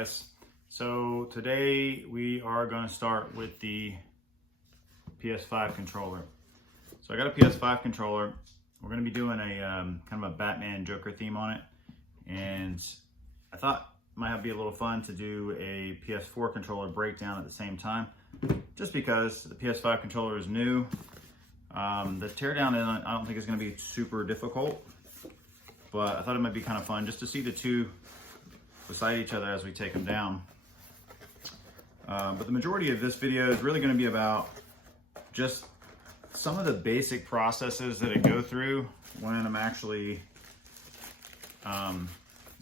guys? So today we are going to start with the PS5 controller. So I got a PS5 controller. We're going to be doing a kind of a Batman Joker theme on it, and I thought it might be a little fun to do a PS4 controller breakdown at the same time, just because the PS5 controller is new. The teardown I don't think is going to be super difficult, but I thought it might be kind of fun just to see the two beside each other as we take them down. But the majority of this video is really going to be about just some of the basic processes that I go through when I'm actually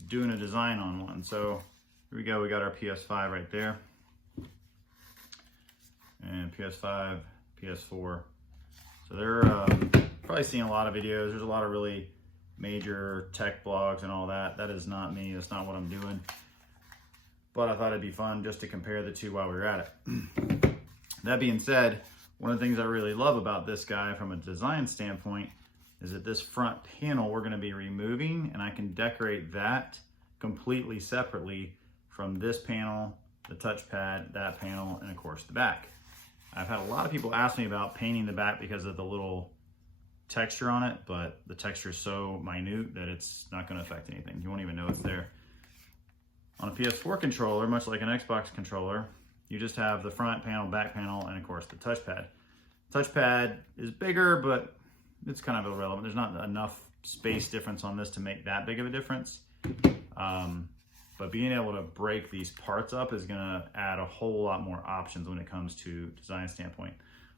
doing a design on one. So here we go, we got our PS5 right there, and PS5, PS4. So they're probably seeing a lot of videos. There's a lot of really major tech blogs and all that. That is not me, that's not what I'm doing. But I thought it'd be fun just to compare the two while we were at it. That being said, one of the things I really love about this guy from a design standpoint is that this front panel we're gonna be removing, and I can decorate that completely separately from this panel, the touchpad, that panel, and of course the back. I've had a lot of people ask me about painting the back because of the little texture on it, but the texture is so minute that it's not going to affect anything. You won't even know it's there. On a PS4 controller, much like an Xbox controller, you just have the front panel, back panel, and of course the touchpad. Touchpad is bigger, but it's kind of irrelevant. There's not enough space difference on this to make that big of a difference. But being able to break these parts up is going to add a whole lot more options when it comes to design standpoint.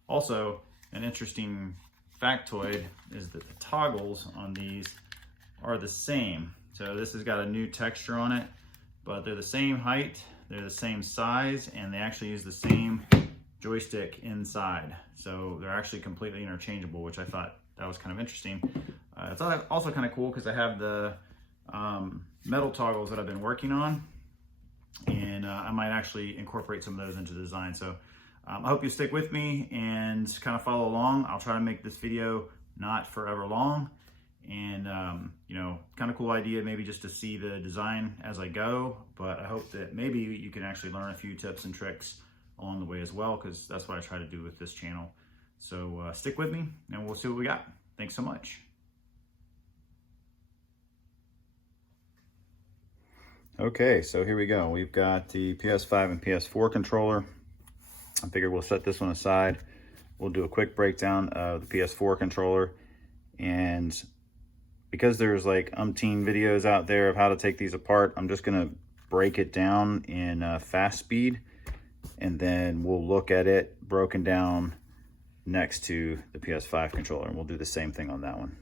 Also, an interesting factoid is that the toggles on these are the same. So this has got a new texture on it, but they're the same height, they're the same size, and they actually use the same joystick inside. So they're actually completely interchangeable, which I thought that was kind of interesting. It's also kind of cool because I have the metal toggles that I've been working on, and I might actually incorporate some of those into the design. So I hope you stick with me and kind of follow along. I'll try to make this video not forever long, and you know, kind of cool idea maybe just to see the design as I go, but I hope that maybe you can actually learn a few tips and tricks along the way as well, because that's what I try to do with this channel. So stick with me and we'll see what we got. Thanks so much. Okay, so here we go. We've got the PS5 and PS4 controller. I figured we'll set this one aside. We'll do a quick breakdown of the PS4 controller. And because there's like umpteen videos out there of how to take these apart, I'm just gonna break it down in fast speed, and then we'll look at it broken down next to the PS5 controller, and we'll do the same thing on that one.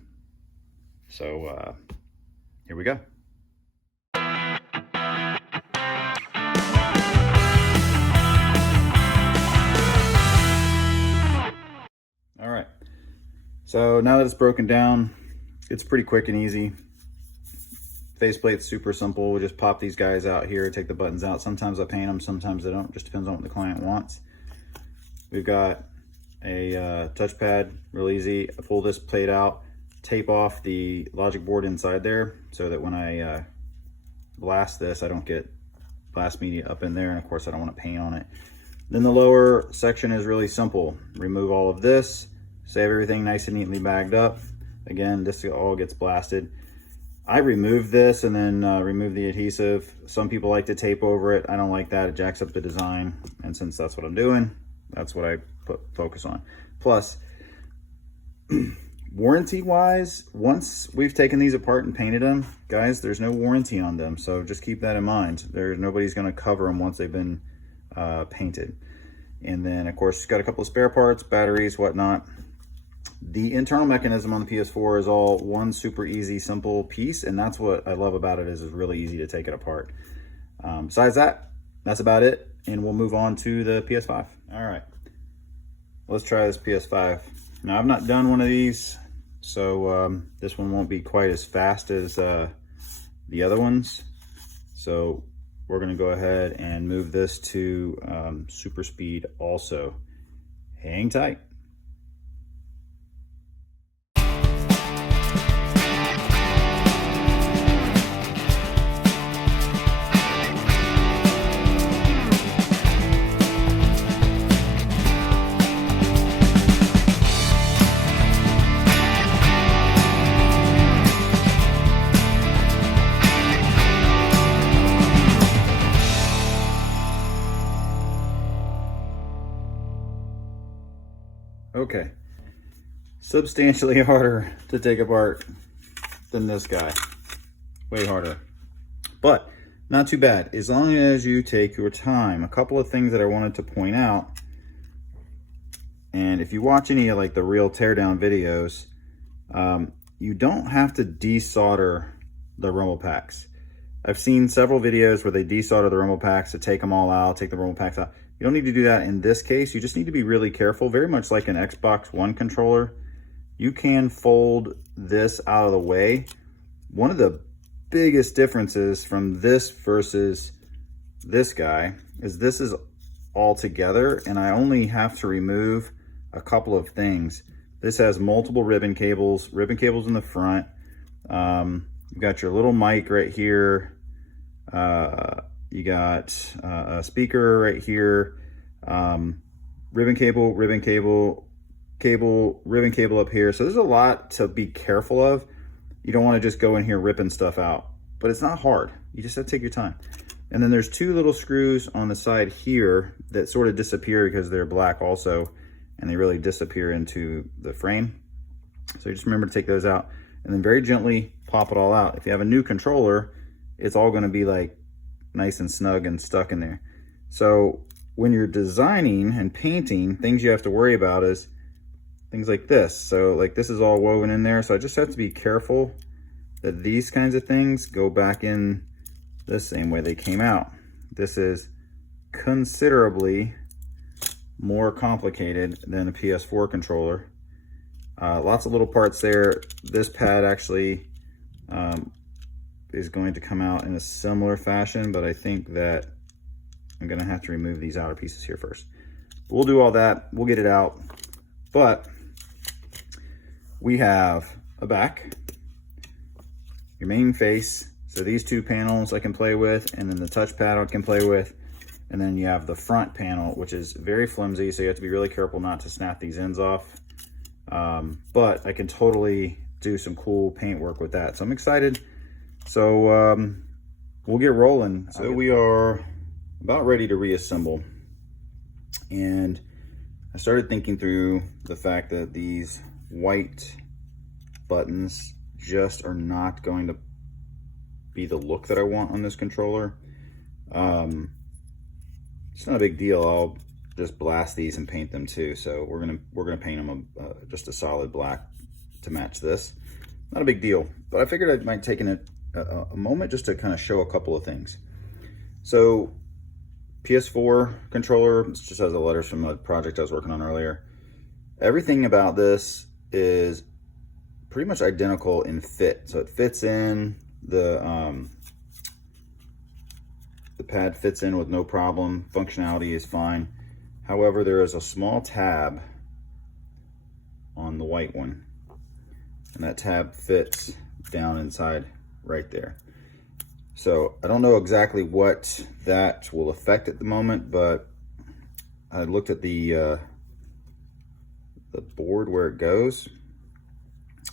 So here we go. All right, so now that it's broken down, it's pretty quick and easy. Faceplate's super simple. We just pop these guys out here, take the buttons out. Sometimes I paint them, sometimes I don't. Just depends on what the client wants. We've got a touchpad, real easy. I pull this plate out, tape off the logic board inside there so that when I blast this, I don't get blast media up in there, and of course I don't want to paint on it. Then the lower section is really simple. Remove all of this, save everything nice and neatly bagged up. Again, this all gets blasted. I remove this and then remove the adhesive. Some people like to tape over it. I don't like that, it jacks up the design. And since that's what I'm doing, that's what I focus on. Plus, warranty wise, once we've taken these apart and painted them, guys, there's no warranty on them. So just keep that in mind. Nobody's gonna cover them once they've been painted. And then of course got a couple of spare parts, batteries, whatnot. The internal mechanism on the PS4 is all one super easy, simple piece, and that's what I love about it, is it's really easy to take it apart. Besides that, that's about it, and we'll move on to the PS5. All right, let's try this PS5. Now I've not done one of these, so this one won't be quite as fast as the other ones. So we're gonna go ahead and move this to super speed also. Hang tight. substantially harder to take apart than this guy. Way harder. But not too bad, as long as you take your time. A couple of things that I wanted to point out, and if you watch any of like the real teardown videos, you don't have to desolder the rumble packs. I've seen several videos where they desolder the rumble packs to take them all out, take the rumble packs out. You don't need to do that in this case. You just need to be really careful, very much like an Xbox One controller. You can fold this out of the way. One of the biggest differences from this versus this guy is this is all together, and I only have to remove a couple of things. This has multiple ribbon cables in the front. You've got your little mic right here. You got a speaker right here. Ribbon cable, ribbon cable up here. So there's a lot to be careful of. You don't want to just go in here ripping stuff out, but it's not hard. You just have to take your time. And then there's two little screws on the side here that sort of disappear because they're black also, and they really disappear into the frame. So just remember to take those out and then very gently pop it all out. If you have a new controller, it's all going to be like nice and snug and stuck in there. So when you're designing and painting, things you have to worry about is things like this. So like this is all woven in there. So I just have to be careful that these kinds of things go back in the same way they came out. This is considerably more complicated than a PS4 controller. Lots of little parts there. This pad actually is going to come out in a similar fashion, but I think that I'm gonna have to remove these outer pieces here first. We'll do all that, we'll get it out. But we have a back, your main face, so these two panels I can play with, and then the touchpad I can play with, and then you have the front panel, which is very flimsy, so you have to be really careful not to snap these ends off. But I can totally do some cool paint work with that, so I'm excited. So we'll get rolling. So we are about ready to reassemble, and I started thinking through the fact that these white buttons just are not going to be the look that I want on this controller. It's not a big deal. I'll just blast these and paint them too. So we're gonna paint them just a solid black to match this. Not a big deal, but I figured I might take a moment just to kind of show a couple of things. So PS4 controller, this just has the letters from a project I was working on earlier. Everything about this is pretty much identical in fit. So it fits in, the pad fits in with no problem. Functionality is fine. However, there is a small tab on the white one, and that tab fits down inside right there. So I don't know exactly what that will affect at the moment, but I looked at the board where it goes.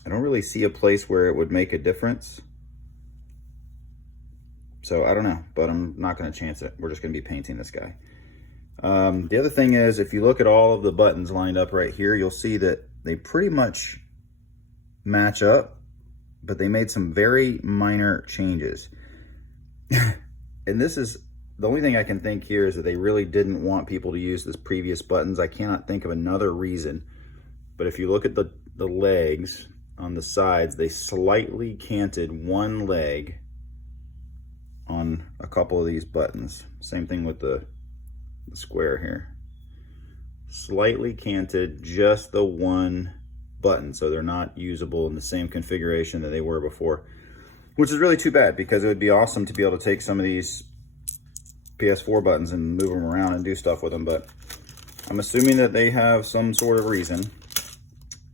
I don't really see a place where it would make a difference. So I don't know, but I'm not going to chance it. We're just going to be painting this guy. The other thing is, if you look at all of the buttons lined up right here, you'll see that they pretty much match up, but they made some very minor changes. And this is the only thing I can think here is that they really didn't want people to use this previous buttons. I cannot think of another reason. But if you look at the legs on the sides, they slightly canted one leg on a couple of these buttons. Same thing with the square here. Slightly canted just the one button, so they're not usable in the same configuration that they were before, which is really too bad, because it would be awesome to be able to take some of these PS4 buttons and move them around and do stuff with them, but I'm assuming that they have some sort of reason.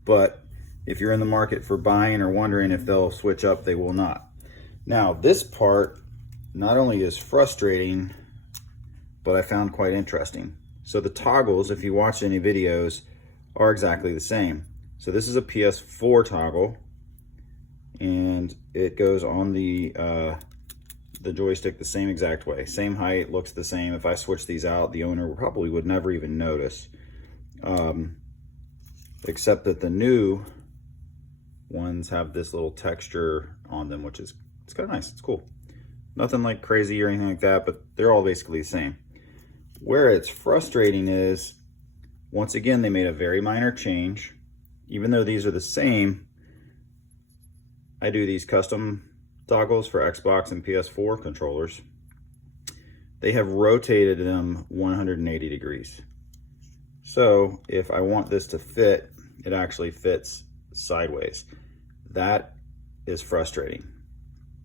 But if you're in the market for buying or wondering if they'll switch up, they will not. Now, this part not only is frustrating, but I found quite interesting. So the toggles, if you watch any videos, are exactly the same. So this is a PS4 toggle, and it goes on the joystick the same exact way. Same height, looks the same. If I switch these out, the owner probably would never even notice. except that the new ones have this little texture on them, which is, it's kind of nice, it's cool. Nothing like crazy or anything like that, but they're all basically the same. Where it's frustrating is, once again, they made a very minor change. Even though these are the same, I do these custom toggles for Xbox and PS4 controllers. They have rotated them 180 degrees. So if I want this to fit, it actually fits sideways. That is frustrating.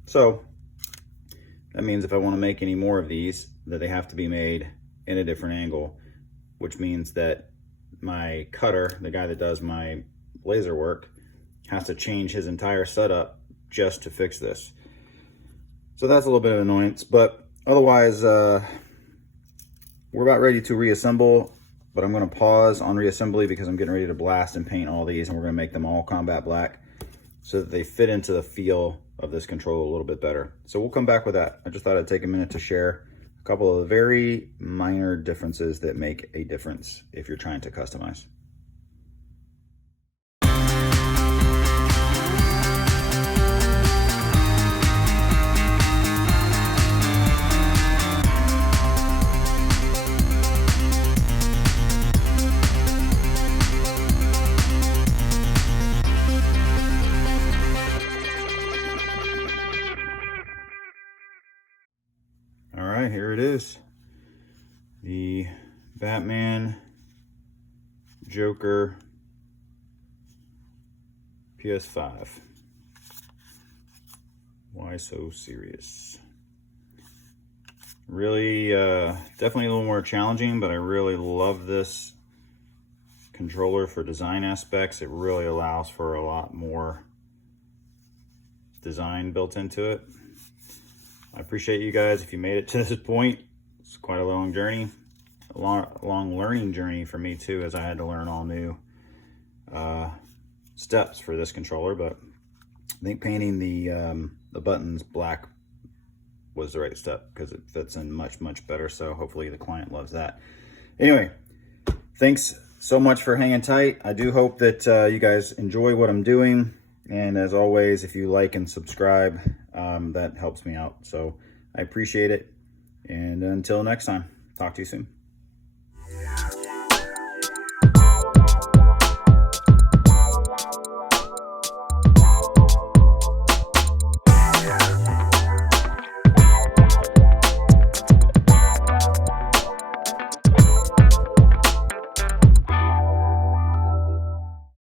So that means if I want to make any more of these, that they have to be made in a different angle, which means that my cutter, the guy that does my laser work, has to change his entire setup just to fix this. So that's a little bit of annoyance, but otherwise, we're about ready to reassemble, but I'm gonna pause on reassembly because I'm getting ready to blast and paint all these, and we're gonna make them all combat black so that they fit into the feel of this controller a little bit better. So we'll come back with that. I just thought I'd take a minute to share a couple of very minor differences that make a difference if you're trying to customize. Here it is, the Batman Joker PS5. Why so serious? Really, definitely a little more challenging, but I really love this controller for design aspects. It really allows for a lot more design built into it. I appreciate you guys if you made it to this point. It's quite a long journey, a long learning journey for me too, as I had to learn all new steps for this controller. But I think painting the buttons black was the right step because it fits in much better. So hopefully the client loves that. Anyway, thanks so much for hanging tight. I do hope that you guys enjoy what I'm doing. And as always, if you like and subscribe, that helps me out. So I appreciate it. And until next time, talk to you soon.